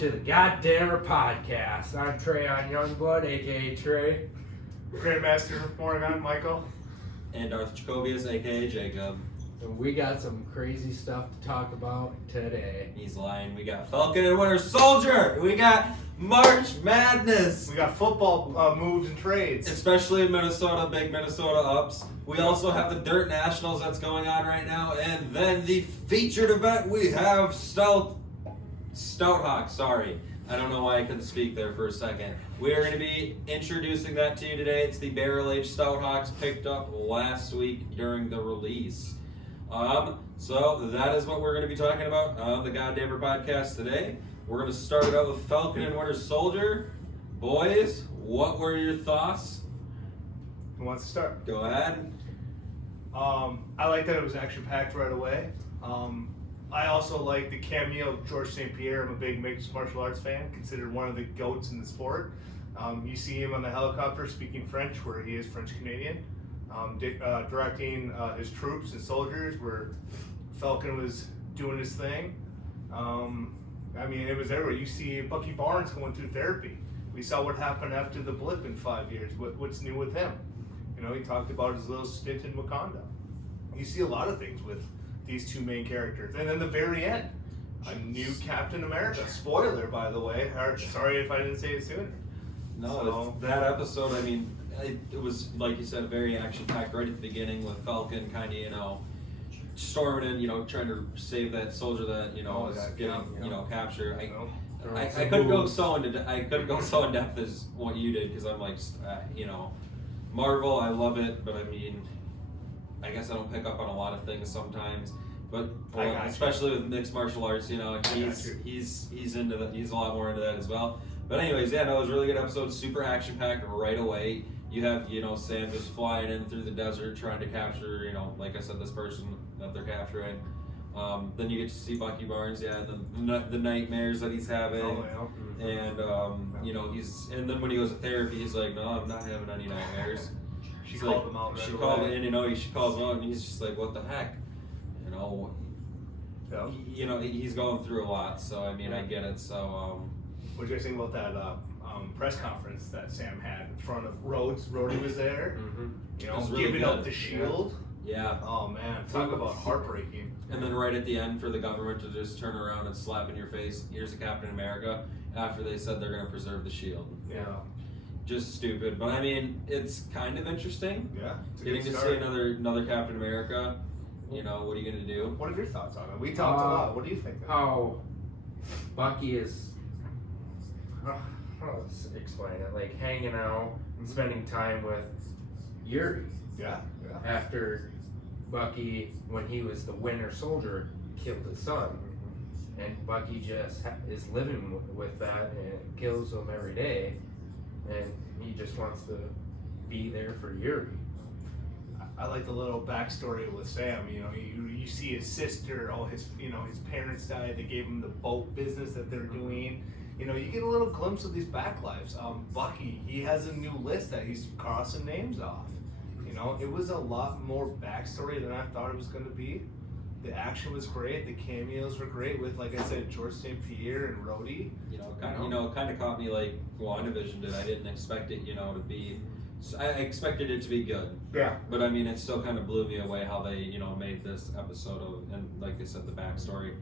to the Goddammer Podcast. I'm Treyon Youngblood, aka Trey. Grandmaster Morgan, Michael. And Darth Jacobius, aka Jacob. And we got some crazy stuff to talk about today. He's lying. We got Falcon and Winter Soldier. We got March Madness. We got football moves and trades. Especially in Minnesota, big Minnesota ups. We also have the Dirt Nationals that's going on right now. And then the featured event, we have Stout Hawk. Sorry. I don't know why I couldn't speak there for a second. We are going to be introducing that to you today. It's the Barrel Aged Stout Hawks picked up last week during the release. So that is what we're going to be talking about on the Goddammer Podcast today. We're going to start it out with Falcon and Winter Soldier. Boys, what were your thoughts? Who wants to start? Go ahead. I like that it was action-packed right away. I also like the cameo of George St. Pierre. I'm a big mixed martial arts fan, considered one of the GOATs in the sport. You see him on the helicopter speaking French, where he is French-Canadian, directing his troops and soldiers, where Falcon was doing his thing. I mean, it was everywhere. You see Bucky Barnes going through therapy. We saw what happened after the blip in 5 years. What's new with him? You know, he talked about his little stint in Wakanda. You see a lot of things with these two main characters. And then the very end, a new Captain America. Spoiler, by the way. Sorry if I didn't say it sooner. No, that episode, I mean, it was, like you said, very action-packed right at the beginning with Falcon kind of, storming in, trying to save that soldier that, was getting, captured. I couldn't go so in depth as what you did, because I'm like, Marvel, I love it, but I mean, I guess I don't pick up on a lot of things sometimes. But especially with mixed martial arts, he's into that. He's a lot more into that as well. But anyways, it was a really good episode. Super action packed right away. You have Sam just flying in through the desert trying to capture like I said, this person that they're capturing. Then you get to see Bucky Barnes, and the nightmares that he's having, and and then when he goes to therapy, he's like, no, I'm not having any nightmares. She called him out. She called in, she calls him out, and he's just like, what the heck, he's going through a lot. So I mean, I get it. So what do you guys think about that press conference that Sam had in front of Rhodes? Rhodey was there. Mm-hmm. Really giving good. up the shield. Yeah. Oh man, talk about heartbreaking. And then right at the end, for the government to just turn around and slap in your face, here's the Captain America, after they said they're going to preserve the shield. Yeah. Just stupid. But I mean, it's kind of interesting. Yeah. Getting to see another Captain America. What are you going to do? What are your thoughts on it? We talked a lot. What do you think? How Bucky is, how to explain it, like hanging out and spending time with Yuri. Yeah. After Bucky, when he was the Winter Soldier, killed his son. And Bucky just is living with that and kills him every day. And he just wants to be there for Yuri. I like the little backstory with Sam. You see his sister. His parents died. They gave him the boat business that they're doing. You get a little glimpse of these back lives. Bucky, he has a new list that he's crossing names off. It was a lot more backstory than I thought it was going to be. The action was great. The cameos were great with, like I said, George St. Pierre and Rhodey. Kind of caught me like WandaVision did. I didn't expect it, to be. I expected it to be good. Yeah. But I mean, it still kind of blew me away how they, made this episode and like I said, the backstory,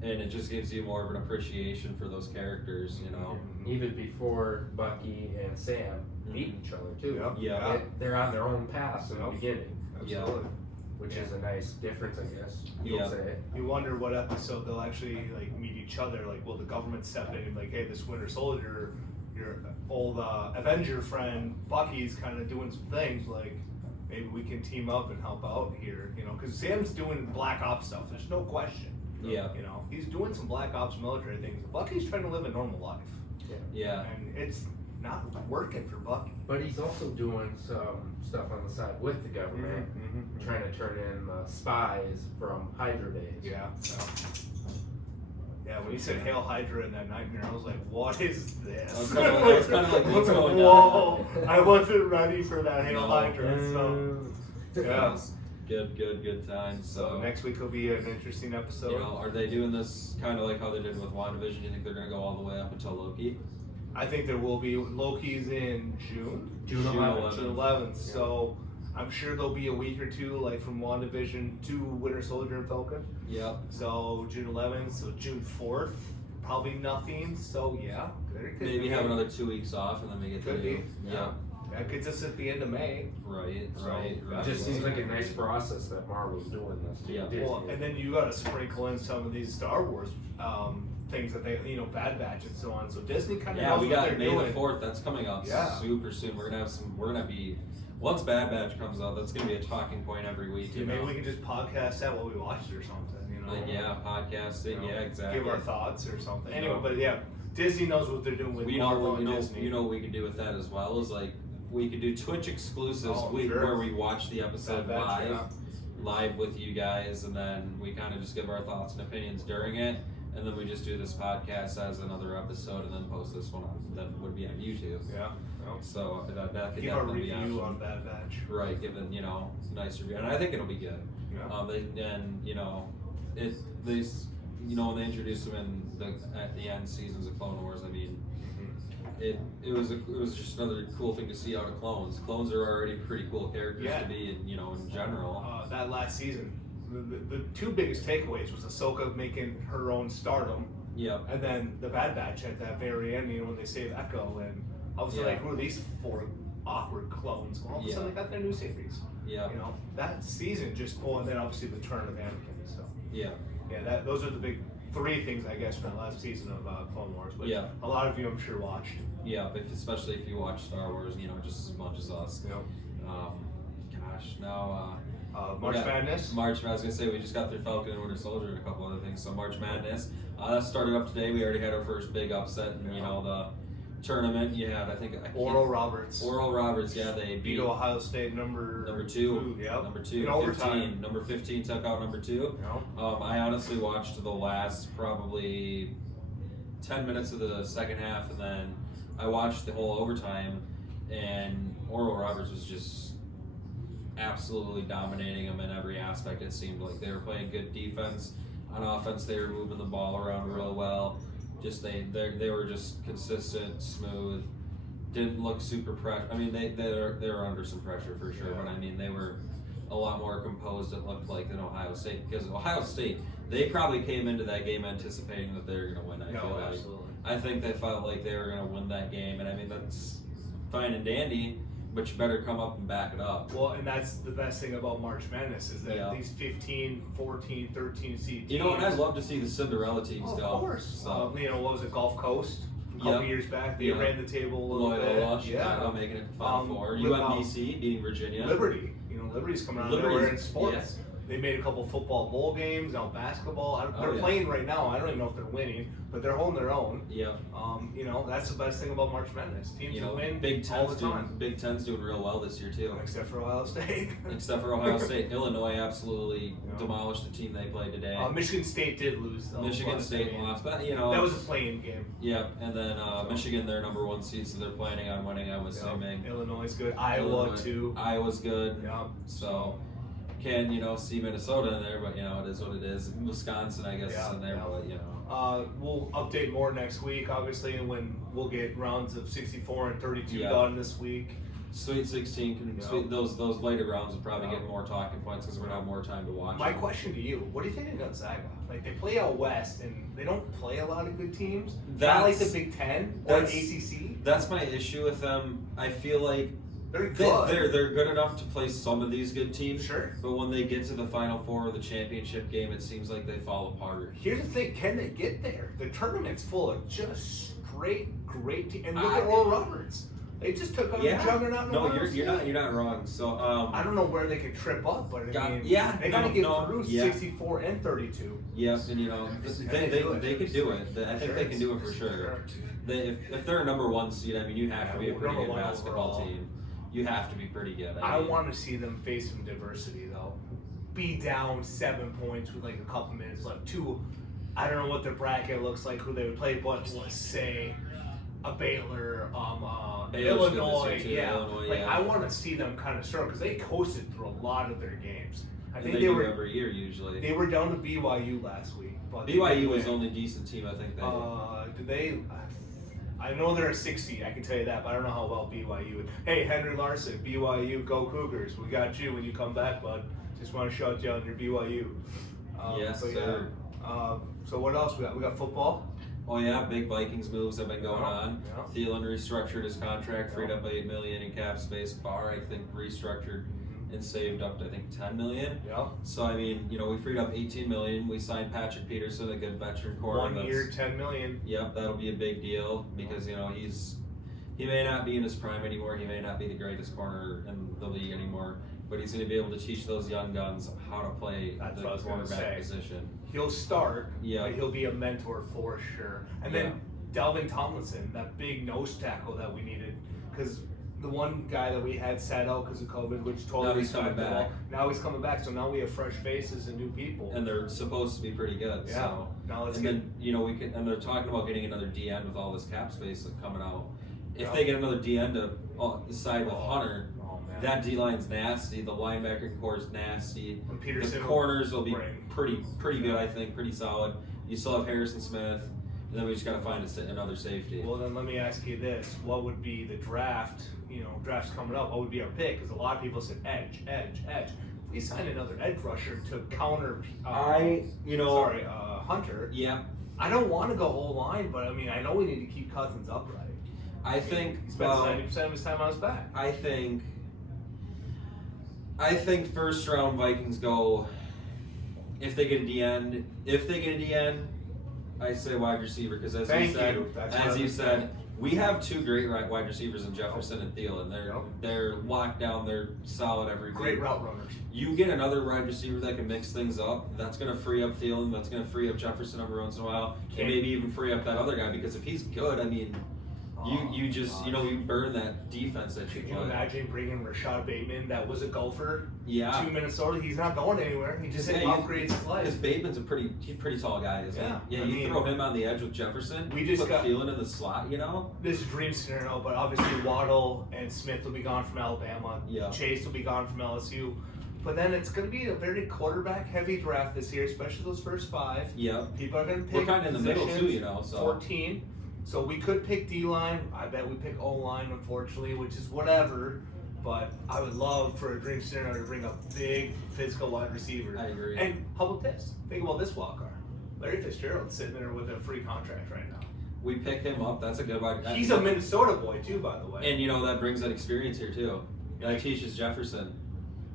and it just gives you more of an appreciation for those characters, Even before Bucky and Sam meet each other too. Yeah. They're on their own paths in the beginning. Absolutely. Which is a nice difference, I guess. You'll say. You wonder what episode they'll actually meet each other. Like, will the government step in and hey, this Winter Soldier, your old Avenger friend Bucky's kind of doing some things. Like, maybe we can team up and help out here. Because Sam's doing Black Ops stuff. There's no question. Yeah. He's doing some Black Ops military things. Bucky's trying to live a normal life. Yeah. And it's not working for Bucky. But he's also doing some stuff on the side with the government, trying to turn in spies from Hydra days. Yeah. Yeah, when you said Hail Hydra in that nightmare, I was like, what is this? I was kind of like, what's going on? Whoa, I wasn't ready for that Hail Hydra. So, yeah. Good times. So next week will be an interesting episode. You know, are they doing this kind of like how they did with WandaVision? You think they're going to go all the way up until Loki? I think there will be. Loki's in June. June 11th. June 11th. So I'm sure there'll be a week or two, like from WandaVision to Winter Soldier and Falcon. Yep. So June 11th. So June 4th, probably nothing. So yeah, maybe have another 2 weeks off, and then we get Could to be. Yeah. That gets us at the end of May. Right. It just seems like a nice process that Marvel's doing this. Yeah. Well, and then you got to sprinkle in some of these Star Wars things that they, Bad Batch and so on. So Disney kind of knows we what got they're May doing. the 4th. That's coming up super soon. We're gonna be once Bad Batch comes out. That's gonna be a talking point every week. Yeah, maybe we can just podcast that while we watch it or something. Podcast it. Yeah, exactly. Give our thoughts or something. You Anyway, know. but yeah, Disney knows what they're doing with Marvel and Disney. You know what we could do with that as well is like we could do Twitch exclusives where we watch the episode Bad Batch, live with you guys, and then we kind of just give our thoughts and opinions during it, and then we just do this podcast as another episode, and then post this one on that would be on YouTube. Yeah. So that could Give our definitely be review awesome. on Bad Batch. Right, give it nice review, and I think it'll be good. Yeah. When they introduced them at the end seasons of Clone Wars, I mean, it was just another cool thing to see out of clones. Clones are already pretty cool characters to be in general. That last season, the two biggest takeaways was Ahsoka making her own stardom. Yep. And then the Bad Batch at that very end, when they save Echo, and I was like, who are these four awkward clones? Well, all of a sudden they got their new series. Yeah. That season and then obviously the turn of Anakin. So Yeah. Those are the big three things I guess from the last season of Clone Wars. But a lot of you I'm sure watched. Yeah, especially if you watch Star Wars, just as much as us. Yep. Now. March Madness. I was gonna say we just got through Falcon and Winter Soldier and a couple other things. So March Madness, that started up today. We already had our first big upset, and the tournament. You had Oral Roberts. They beat Ohio State number 2. Yep. Number 2. In overtime. Number 15 took out number 2. Yep. I honestly watched the last probably 10 minutes of the second half, and then I watched the whole overtime, and Oral Roberts was just absolutely dominating them in every aspect. It seemed like they were playing good defense. On offense, they were moving the ball around real well. They were just consistent, smooth. Didn't look super pressure. I mean, they were under some pressure for sure, but I mean they were a lot more composed. It looked like than Ohio State, because Ohio State, they probably came into that game anticipating that they were going to win. I think they felt like they were going to win that game, and I mean that's fine and dandy, but you better come up and back it up. Well, and that's the best thing about March Madness is that these 15, 14, 13 seed teams. And I'd love to see the Cinderella teams go. Of course. So, what was it, Gulf Coast? A couple years back, they ran the table a little bit. Chicago making it to Final Four. UMBC beating Virginia. Liberty. Liberty's coming out there in sports. Yes. They made a couple football bowl games, now basketball. They're playing right now. I don't even know if they're winning, but they're holding their own. Yeah. That's the best thing about March Madness. Teams win Big all the time. Big Ten's doing real well this year too. Except for Ohio State. Illinois absolutely demolished the team they played today. Michigan State did lose though. Michigan State lost, but that was a play-in game. Yeah, and then Michigan, they're number 1 seed, so they're planning on winning. I'm assuming. Illinois is good. Iowa too. Iowa's good. Yeah. So. Can see Minnesota in there, but it is what it is. Wisconsin, I guess, is in there, but we'll update more next week, obviously, when we'll get rounds of 64 and 32 done this week. Sweet 16, those later rounds will probably get more talking points because we're gonna have more time to watch. My question to you: what do you think of Gonzaga? Like, they play out west, and they don't play a lot of good teams. Not like the Big Ten or ACC. That's my issue with them. I feel like. They're good. They're good enough to play some of these good teams. Sure. But when they get to the Final Four or the championship game, it seems like they fall apart. Here's the thing: can they get there? The tournament's full of just great teams. And look at Oral Roberts. They just took on the juggernaut. No, you're not wrong. So I don't know where they could trip up, but they got to get through 64 and 32. Yes, and they could do it. I think they can do it for sure. If they're a number 1 seed, I mean, you have to be a pretty good basketball team. You have to be pretty good. I want to see them face some diversity, though. Be down 7 points with like a couple minutes left. I don't know what their bracket looks like, who they would play, but let's say a Baylor, Baylor's good this Illinois. year, too, Yeah, Illinois, like yeah. I want to see them kind of struggle because they coasted through a lot of their games. I And think they they do were every year usually. they were down to BYU last week, but they BYU did was the win. only decent team I think they. Did they? I know they're a 6 seed. I can tell you that, but I don't know how well BYU. Hey, Henry Larson, BYU, go Cougars! We got you when you come back, bud. Just want to shout you out your BYU. Yes, but sir. So what else we got? We got football. Oh yeah, big Vikings moves have been going on. Yeah. Thielen restructured his contract, freed up $8 million in cap space. Barr, I think, restructured and saved up to, I think, $10 million. Yeah. So I mean, we freed up $18 million. We signed Patrick Peterson, a good veteran core. 1 year, $10 million. Yep, that'll be a big deal because he may not be in his prime anymore. He may not be the greatest corner in the league anymore, but he's going to be able to teach those young guns how to play That's the what I was gonna cornerback say. position. He'll start, Yeah. but he'll be a mentor for sure. And then Dalvin Tomlinson, that big nose tackle that we needed, because the one guy that we had sat out because of COVID, which totally Now he's coming sucked it back. all. Now he's coming back, so now we have fresh faces and new people. And they're supposed to be pretty good. Yeah. So. Now let's And get. then we can, and they're talking about getting another DN with all this cap space coming out. If Yeah. they get another DN to side with Hunter, Oh man. that D line's nasty. The linebacker core is nasty. When Peterson The corners will be bring- pretty good, I think, pretty solid. You still have Harrison Smith, and then we just got to find another safety. Well, then let me ask you this: what would be the draft? Draft's coming up. What would be our pick? Because a lot of people said edge. If we sign another edge rusher to counter, Hunter. Yeah, I don't want to go O line, but I mean, I know we need to keep Cousins upright. I think. He spends 90% of his time on his back. I think first round Vikings go. If they get a DN, I say wide receiver because as Thank you said, you. That's what I as you was said, saying. we have two great wide receivers in Jefferson and Thielen. They're locked down. They're solid every Great week. route runners. You get another wide receiver that can mix things up. That's going to free up Thielen. That's going to free up Jefferson every once in a while, and maybe even free up that other guy because if he's good, I mean, you just you burn that defense that you Could you put. imagine bringing Rashad Bateman, that was a gopher, Yeah. to Minnesota? He's not going anywhere. He just Yeah, upgrades his Because life. Bateman's a pretty tall guy, isn't Yeah, he? Yeah, I you mean, throw him on the edge with Jefferson. we just put got- Thielen in the slot. This is a dream scenario, but obviously Waddle and Smith will be gone from Alabama. Yeah. Chase will be gone from LSU. But then it's going to be a very quarterback-heavy draft this year, especially those first 5. Yeah. People are going to pick We're kind of in the middle too, positions, So 14. So we could pick D-line. I bet we pick O-line, unfortunately, which is whatever. But I would love for a dream scenario to bring a big physical wide receiver. I agree. And how about this? Think about this wild card. Larry Fitzgerald's sitting there with a free contract right now. we pick him up. That's a good wide. He's a Minnesota boy too, by the way. And that brings that experience here too. That teaches Jefferson.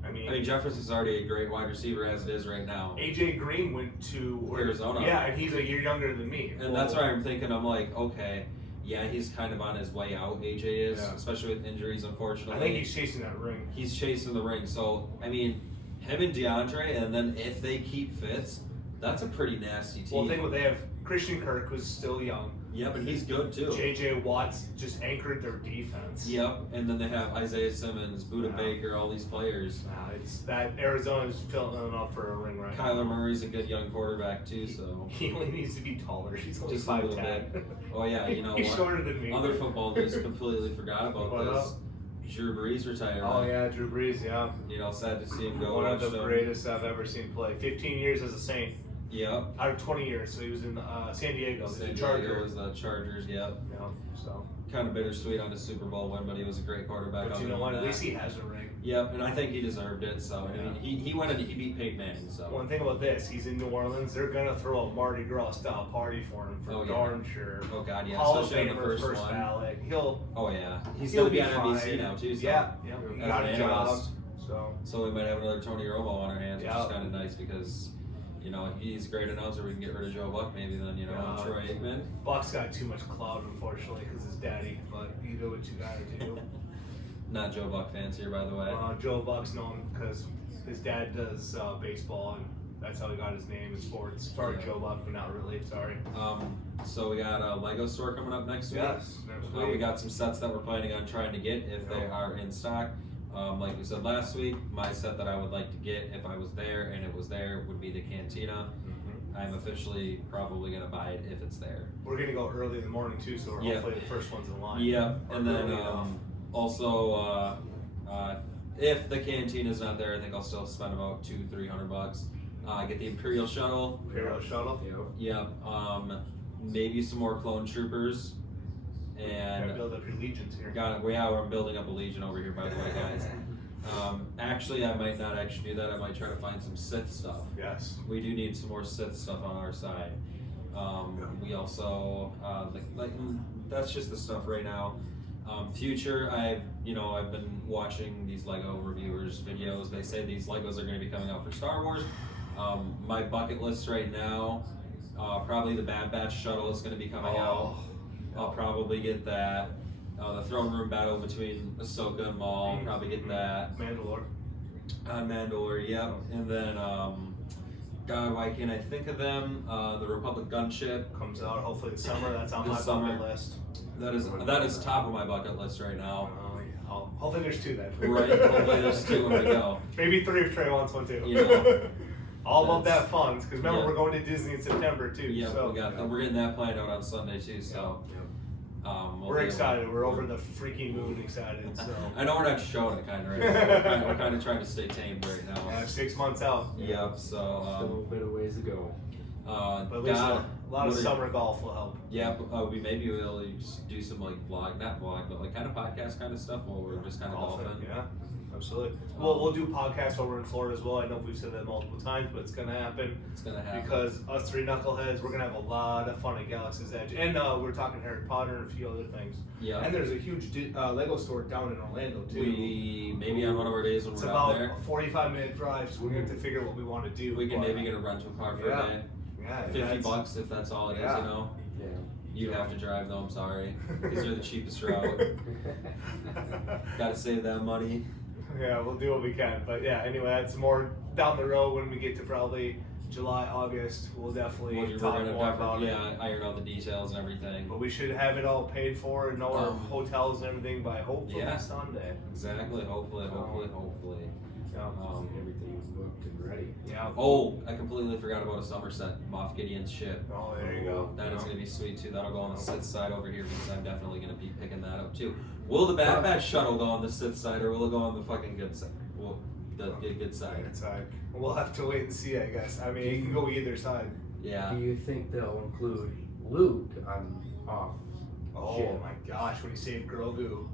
I mean, Jefferson's already a great wide receiver as it is right now. AJ Green went to Arizona. Yeah, and he's a year younger than me. And that's why I'm thinking, I'm like, okay, yeah, he's kind of on his way out, AJ is, Yeah. especially with injuries, unfortunately. I think he's chasing that ring. He's chasing the ring. So, I mean, him and DeAndre, and then if they keep Fitz, that's a pretty nasty team. Well, think what they have. Christian Kirk, who's still young. Yep, and he's good too. JJ Watts just anchored their defense. Yep, and then they have Isaiah Simmons, Budda Yeah. Baker, all these players. It's that Arizona's filling up for a ring right now. Kyler Murray's a good young quarterback too, so. He only needs to be taller. He's only Just a little 5'10". Oh yeah, you know He's what? shorter than me. Other football news completely forgot about What this. up? Drew Brees retired. Oh yeah, Drew Brees. Yeah, Sad to see him go. one of Watch the them. greatest I've ever seen play. 15 years as a Saint. Yep. Out of 20 years, so he was in San Diego. He was San a Diego Charger. was the Chargers. Yep. Yeah, so. Kind of bittersweet on his Super Bowl win, but he was a great quarterback. But you other know what? than At that. least he has a ring. Yep, and I think he deserved it. So I mean, he went and he beat Peyton Manning. So One thing about this, he's in New Orleans. They're gonna throw a Mardi Gras style party for him, for Oh, yeah. darn sure. oh god, yeah, Hall of especially on the Famer, first one. ballot. He'll Oh yeah, he's he'll gonna be be on fine. NBC now too. So. Yeah, he As got an a job. analyst. So we might have another Tony Romo on our hands, which Yeah. is kind of nice because. He's a great announcer. We can get rid of Joe Buck maybe then, Yeah. Troy Aikman. Buck's got too much clout, unfortunately, because his daddy. But you do what you gotta do. Not Joe Buck fans here, by the way. Joe Buck's known because his dad does baseball, and that's how he got his name in sports. Sorry, Yeah. Joe Buck, but not really. Sorry. So we got a Lego store coming up next week. Yes, next We week. got some sets that we're planning on trying to get if they are in stock. Like we said last week, my set that I would like to get if I was there and it was there would be the Cantina. I'm officially probably gonna buy it if it's there. We're gonna go early in the morning too, so we're Yeah. hopefully the first ones in line. Yeah, Or and then early enough. also if the canteen is not there, I think I'll still spend about $200-300. Get the Imperial Shuttle. Imperial Shuttle. Yep. Maybe some more clone troopers. Gotta And build up your legions here. got it. We're building up a legion over here, by the way, guys. Actually, I might not actually do that. I might try to find some Sith stuff. Yes. We do need some more Sith stuff on our side. We also that's just the stuff right now. Future, I've been watching these Lego reviewers videos. They say these Legos are going to be coming out for Star Wars. My bucket list right now, probably the Bad Batch shuttle is going to be coming out. I'll probably get that. The throne room battle between Ahsoka and Maul, I'll probably get that. Mandalore. Mandalore, yep. And then, God, why can't I think of them? The Republic gunship. Comes out hopefully this summer. That's on This my summer. bucket list. That is top of my bucket list right now. Oh, yeah. Hopefully there's 2 then. Right, hopefully there's 2 when we go. Maybe 3 if Trey wants one too. You know, All about that's- that funds, because remember yeah. we're going to Disney in September too. Yeah, so we got that. We're getting that planned out on Sunday too. So we'll we're be excited. able- We're over the freaking moon excited. So I know we're not showing it kind of right now. We're kind of trying to stay tamed right now. 6 months out. Yep. Still a So, bit of ways to go. But at least God, a lot of what are- summer golf will help. Yeah, we'll just do some like not vlog, but like kind of podcast kind of stuff while we're just kind of golfing. Yeah, absolutely. We'll do podcasts over in Florida as well. I know we've said that multiple times, but it's gonna happen. It's gonna happen. Because us 3 knuckleheads, we're gonna have a lot of fun at Galaxy's Edge, and we're talking Harry Potter and a few other things. Yeah. And there's a huge Lego store down in Orlando too. We maybe on one of our days when It's we're about down there, a 45-minute drive, so we have to figure out what we want to do. we can but- maybe get a rental car for Yeah. a day. Yeah, $50 if that's all it is, Yeah. you know. Yeah. You have to drive though. I'm sorry, because you're the cheapest route. Got to save that money. Yeah, we'll do what we can. But yeah, anyway, that's more down the road when we get to probably July, August. We'll definitely We're talk gonna more about it. iron out the details and everything. But we should have it all paid for and know our hotels and everything by hopefully Yeah. Sunday. Exactly. Hopefully. Yeah. Everything's booked and ready. Yeah. Oh, I completely forgot about a Somerset Moff Gideon's ship. Oh, there you go. That is going to be sweet too. That'll go on the Sith side over here because I'm definitely going to be picking that up too. Will the Bad Batch shuttle go on the Sith side or will it go on the fucking good side? Well, the good side. Good side. We'll have to wait and see, I guess. I mean, it can go either side. Yeah. Do you think they'll include Luke on off? Oh ship? my gosh, when he saved Grogu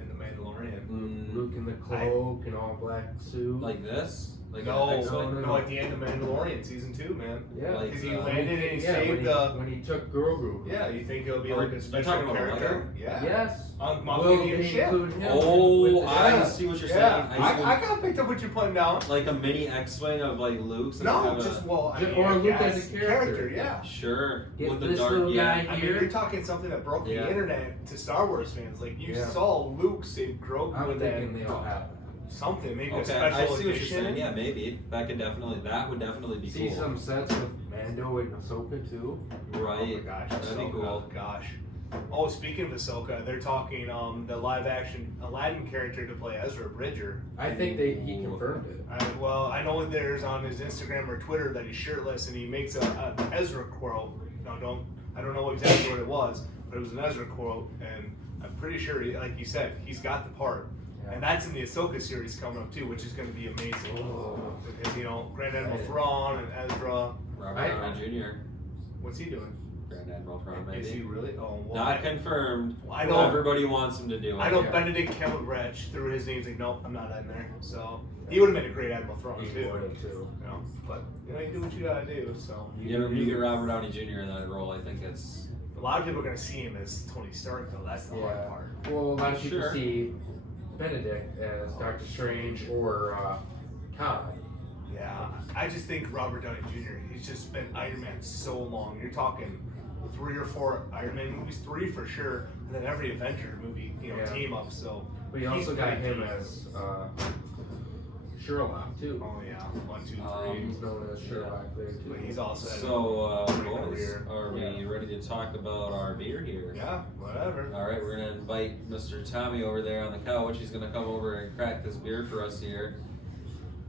in the Mandalorian. Luke in the cloak and all black suit. Like this? Like No, an X-Wing? no, at the end of Mandalorian season 2, man. yeah, like, Because he uh, landed and he yeah, saved when he took Grogu. Yeah, you think it'll be Are like you a talking special about character? Lego? Yeah. Yes. On Moff Will Gideon's they ship. include him with Oh, the I ship? see what you're Yeah, saying. I see I got picked up what you're putting down. like a mini X-Wing of like Luke's. No, just well, I Ju- mean, or I Luke guess as a character. yeah. Sure. Get with the this dark, little yeah. guy I mean, here. you're talking something that broke Yeah. the internet to Star Wars fans. Like you Yeah. saw Luke save Grogu I'm and thinking then they all have that. something, maybe a Okay, special I see what you're edition. saying. Yeah, maybe that would definitely be See cool. some sense with Mando and Ahsoka too. Right. Oh my gosh, That'd be Ahsoka, cool. Gosh. Oh, speaking of Ahsoka, they're talking the live action Aladdin character to play Ezra Bridger. I think he confirmed it. I know there's on his Instagram or Twitter that he's shirtless and he makes a Ezra quote. No, I don't know exactly what it was, but it was an Ezra quote, and I'm pretty sure, like you said, he's got the part. Yeah. And that's in the Ahsoka series coming up too, which is going to be amazing. Oh. Because Grand Admiral Right. Thrawn and Ezra. Robert I- Downey Jr. What's he doing? Grand Admiral Thrawn, Is he maybe. really? Oh, well, Not confirmed. I know. Everybody wants him to do it. I know Yeah. Benedict Cumberbatch threw his name. He's like, nope, I'm not in there. So he would have been a great Admiral Thrawn He too. would have too. You know, but you do what you gotta do. So You get Robert Downey Jr. in that role. I think it's a lot of people are gonna see him as Tony Stark, though. That's the hard Yeah. part. Well, a lot of people Sure. see Benedict as Doctor Strange or Khan. Yeah, I just think Robert Downey Jr. He's just been Iron Man so long. You're talking 3 or 4 Iron Man movies, 3 for sure, and then every Avenger movie, Yeah. team up. So But you he's also got pretty him deep. as Sherlock too. Oh yeah, 1, 2, 3. He's known as Sherlock there too. But he's also had so. Pretty Boys, career. are we ready to talk about our beer here? yeah, whatever. All right, we're gonna invite Mr. Tommy over there on the couch. He's gonna come over and crack this beer for us here.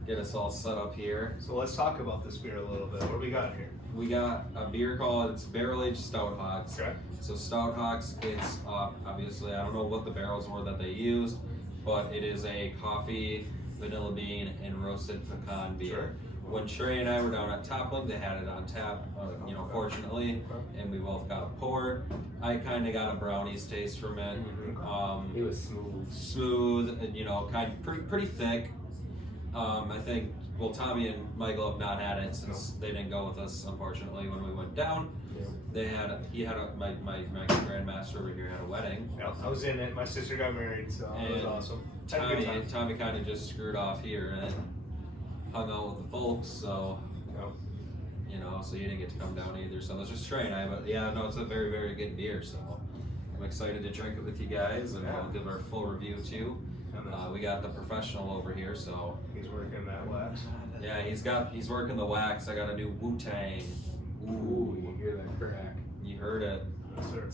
get us all set up here. So let's talk about this beer a little bit. What do we got here? We got a beer called, it's Barrel Aged Stout Hawks. Okay. So Stout Hawks, it's obviously, I don't know what the barrels were that they used, but it is a coffee, vanilla bean, and roasted pecan beer. Sure. When Sherry and I were down at Toppling, they had it on tap, fortunately, and we both got a pour. I kind of got a brownies taste from it. It was smooth. Smooth, and pretty thick. I think, well, Tommy and Michael have not had it since they didn't go with us, unfortunately, when we went down. My grandmaster over here had a wedding. Yeah, I was in it. My sister got married, so it was awesome. Had a good time. Tommy kind of just screwed off here and hung out with the folks, so so you didn't get to come down either. So it was just Trey and I, but yeah, no, it's a very, very good beer. So I'm excited to drink it with you guys, and we'll give our full review too. We got the professional over here, so he's working that wax. Yeah, he's working the wax. I got a new Wu-Tang. Ooh, you hear that crack? You heard it. Yes, sir.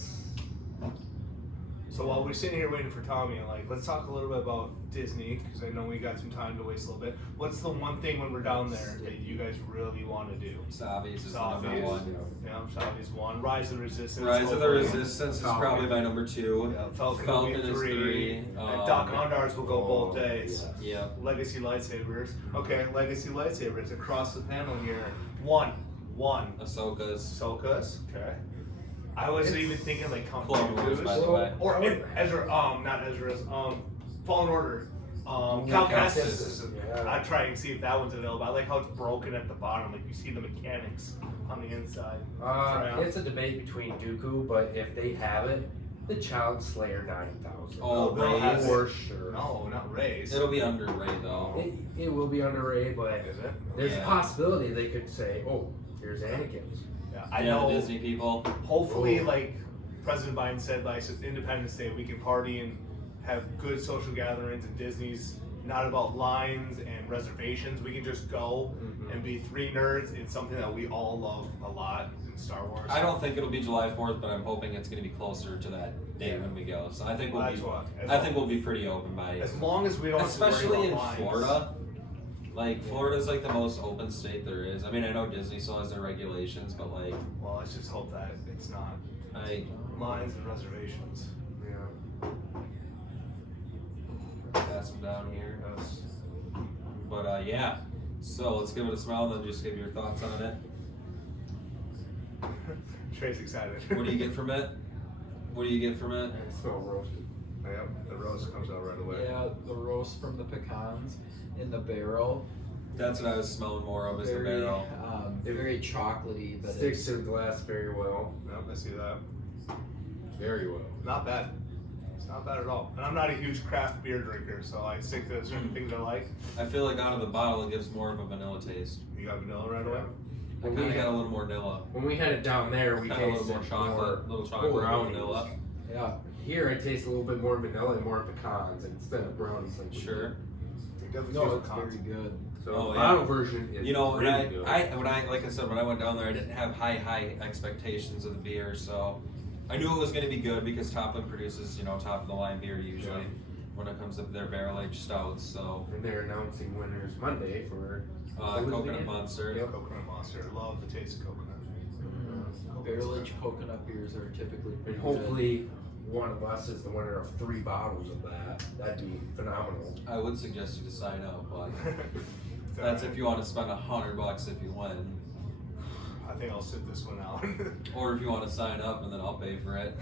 So while we're sitting here waiting for Tommy, let's talk a little bit about Disney, because I know we got some time to waste a little bit. What's the one thing when we're down there that you guys really want to do? Savi's is the number one. Yeah, Savi's one. Rise of the Resistance. Rise of the Resistance is probably my number 2. Yeah, Falcon is 3. And Doc Ondars will go both days. Yeah. Legacy lightsabers. Okay, Legacy lightsabers across the panel here. One. Ahsoka's. Okay. I wasn't even thinking Count Clone Wars, by the way. Or Ezra, not Ezra's, Fallen Order. Count Kestis. Yeah. I'd try and see if that one's available. I like how it's broken at the bottom, you see the mechanics on the inside. It's a debate between Dooku, but if they have it, the Child Slayer 9000. Oh, they'll have Rey's. For sure. No, not Rey's. It'll be under Rey though. It will be under Rey, but Is it? there's a Yeah. possibility they could say, oh, here's Anakin's. Yeah, I Yeah, know. the Disney people. Hopefully, President Biden said, by Independence Day, we can party and have good social gatherings, and Disney's not about lines and reservations. We can just go and be 3 nerds in something that we all love a lot in Star Wars. I don't think it'll be July 4th, but I'm hoping it's going to be closer to that date when we go. So I think we'll be pretty open by as long as we don't especially in have to worry about Florida. Florida's the most open state there is. I mean, I know Disney still has their regulations, but well, let's just hope that it's not lines and reservations. Yeah. Pass them down here. But yeah, so let's give it a smell and then just give your thoughts on it. Trey's excited. What do you get from it? I smell roasted. Yep, the roast comes out right away. Yeah, the roast from the pecans in the barrel. That's what I was smelling more of, is the barrel. Very chocolatey, but Sticks to the glass very well. Yep, I see that. Very well. Not bad. It's not bad at all. And I'm not a huge craft beer drinker, so I stick to certain things I like. I feel like out of the bottle it gives more of a vanilla taste. You got vanilla right away? I kind of got a little more vanilla. When we had it down there, we Kind of a tasted little more chocolate, little chocolate, brownies. vanilla. yeah. Here I taste a little bit more vanilla and more pecans instead of brownies. Sure. It definitely No, tastes it's very good. So Oh, the yeah. bottle version is When really good. like I said, when I went down there, I didn't have high expectations of the beer, so I knew it was going to be good because Toppling produces, top of the line beer usually when it comes to their barrel aged stouts. So And they're announcing winners Monday for Coconut Monster. Yep. Coconut Monster. Love the taste of coconut. Barrel aged coconut beers are typically And pretty hopefully one of us is the winner of 3 bottles of that. That'd be phenomenal. I would suggest you to sign up, but that's if you want to spend $100 if you win, I think I'll sit this one out. or if you want to sign up and then I'll pay for it.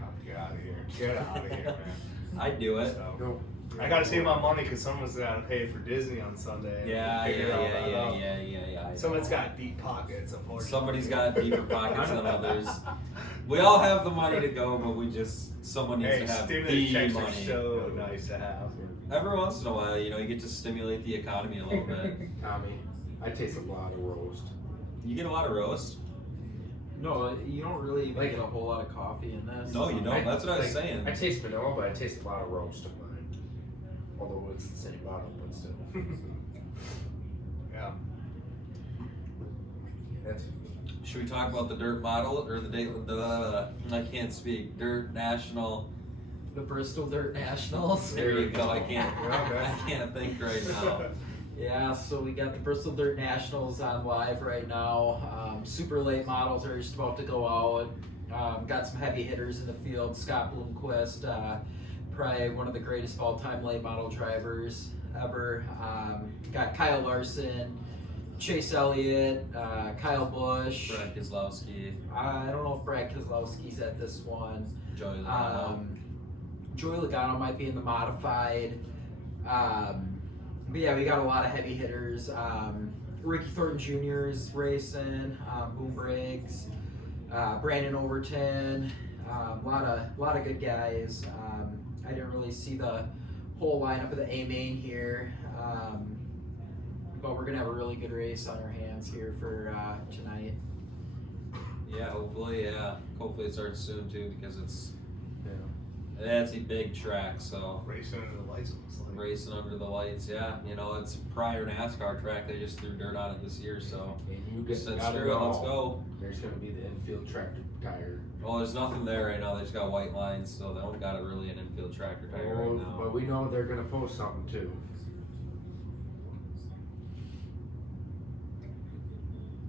God, get out of here. Get out of here, man. I'd do it. So, Nope. I gotta save my money because someone's gotta pay for Disney on Sunday. and Yeah. figure all that out. I Someone's know. got deep pockets, unfortunately. Somebody's got deeper pockets than others. We all have the money to go, but someone needs Hey, to have stimulus the checks money. are so nice to have. Every once in a while, you get to stimulate the economy a little bit. Tommy, I taste a lot of roast. You get a lot of roast. No, you don't really even Like- get a whole lot of coffee in this. No, you don't. That's what I was saying. I taste vanilla, but I taste a lot of roast in mine. Although it's the same bottle, but still. Yeah. That's Should we talk about the dirt model or I can't speak. Dirt National. The Bristol Dirt Nationals. There you go. I Okay. can't think right now. Yeah, so we got the Bristol Dirt Nationals on live right now. Super late models are just about to go out. Got some heavy hitters in the field. Scott Bloomquist, probably one of the greatest all-time late model drivers ever. Got Kyle Larson, Chase Elliott, Kyle Busch. Brad Keselowski, I don't know if Brad Keselowski's at this one. Joey Logano. Joey Logano might be in the modified. But yeah, we got a lot of heavy hitters. Ricky Thornton Jr. is racing. Boom Briggs, Brandon Overton. A lot of good guys. I didn't really see the whole lineup of the A main here, but we're gonna have a really good race on our hands here for tonight. Yeah, hopefully it starts soon too, because that's a big track. So Racing under the lights. It looks like. racing under the lights, yeah. You know, it's a prior NASCAR track. They just threw dirt on it this year, so And you get said, gotta screw it, let's know, go. There's gonna be the infield tractor tire. Well, there's nothing there right now. They just got white lines, so they don't got really an infield tractor tire right now. But we know they're gonna post something too.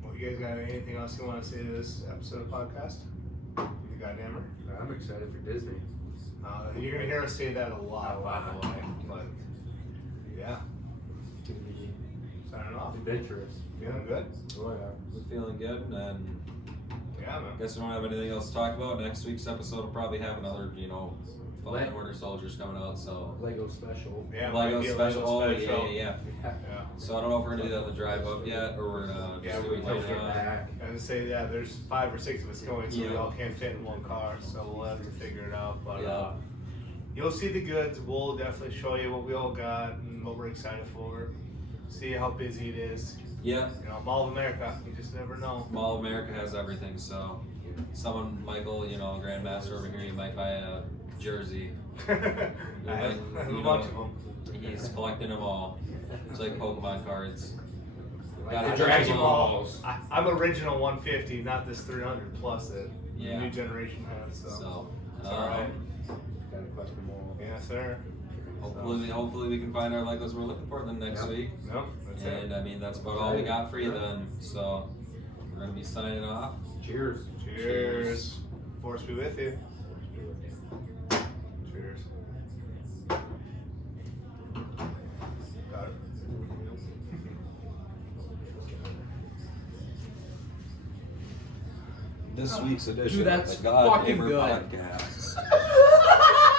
Well, you guys got anything else you want to say to this episode of podcast? You got Hammer? I'm excited for Disney. You're gonna hear us say that a lot, by the way. But yeah, It's gonna be signing off. adventurous. Feeling good? Oh yeah. We're feeling good, and Yeah, man. I guess we don't have anything else to talk about. Next week's episode will probably have another, Falcon Winter Soldiers coming out, so. Lego special. Yeah, Lego might be a special. Lego Oh, special. yeah. Yeah. So I don't know if we're gonna do that on the drive up yet, or we're gonna Yeah, just do we it might later get on. back. I was gonna say, yeah, there's 5 or 6 of us going, so we Yeah. all can't fit in one car, so we'll have to figure it out. But Yeah. you'll see the goods. We'll definitely show you what we all got and what we're excited for. See how busy it is. Yeah, Mall of America. You just never know. Mall of America has everything, so someone, Michael, Grandmaster over here, you might buy a jersey. I have a bunch of them. He's collecting them all. It's like Pokemon cards. Like Gotta the check Dragon them all. Balls. I'm original 150, not this 300 plus that Yeah. the new generation has. So, So, it's all right. Gotta collect them all. Yes, sir. hopefully we can find our Legos we're looking for then next Yep. week. Nope, that's it. And I mean, that's about all we got for you then. So, we're gonna be signing off. Cheers. Cheers. Force be with you. Cheers. Got it. This week's edition Dude, that's of the God fucking Gamer good. Podcast.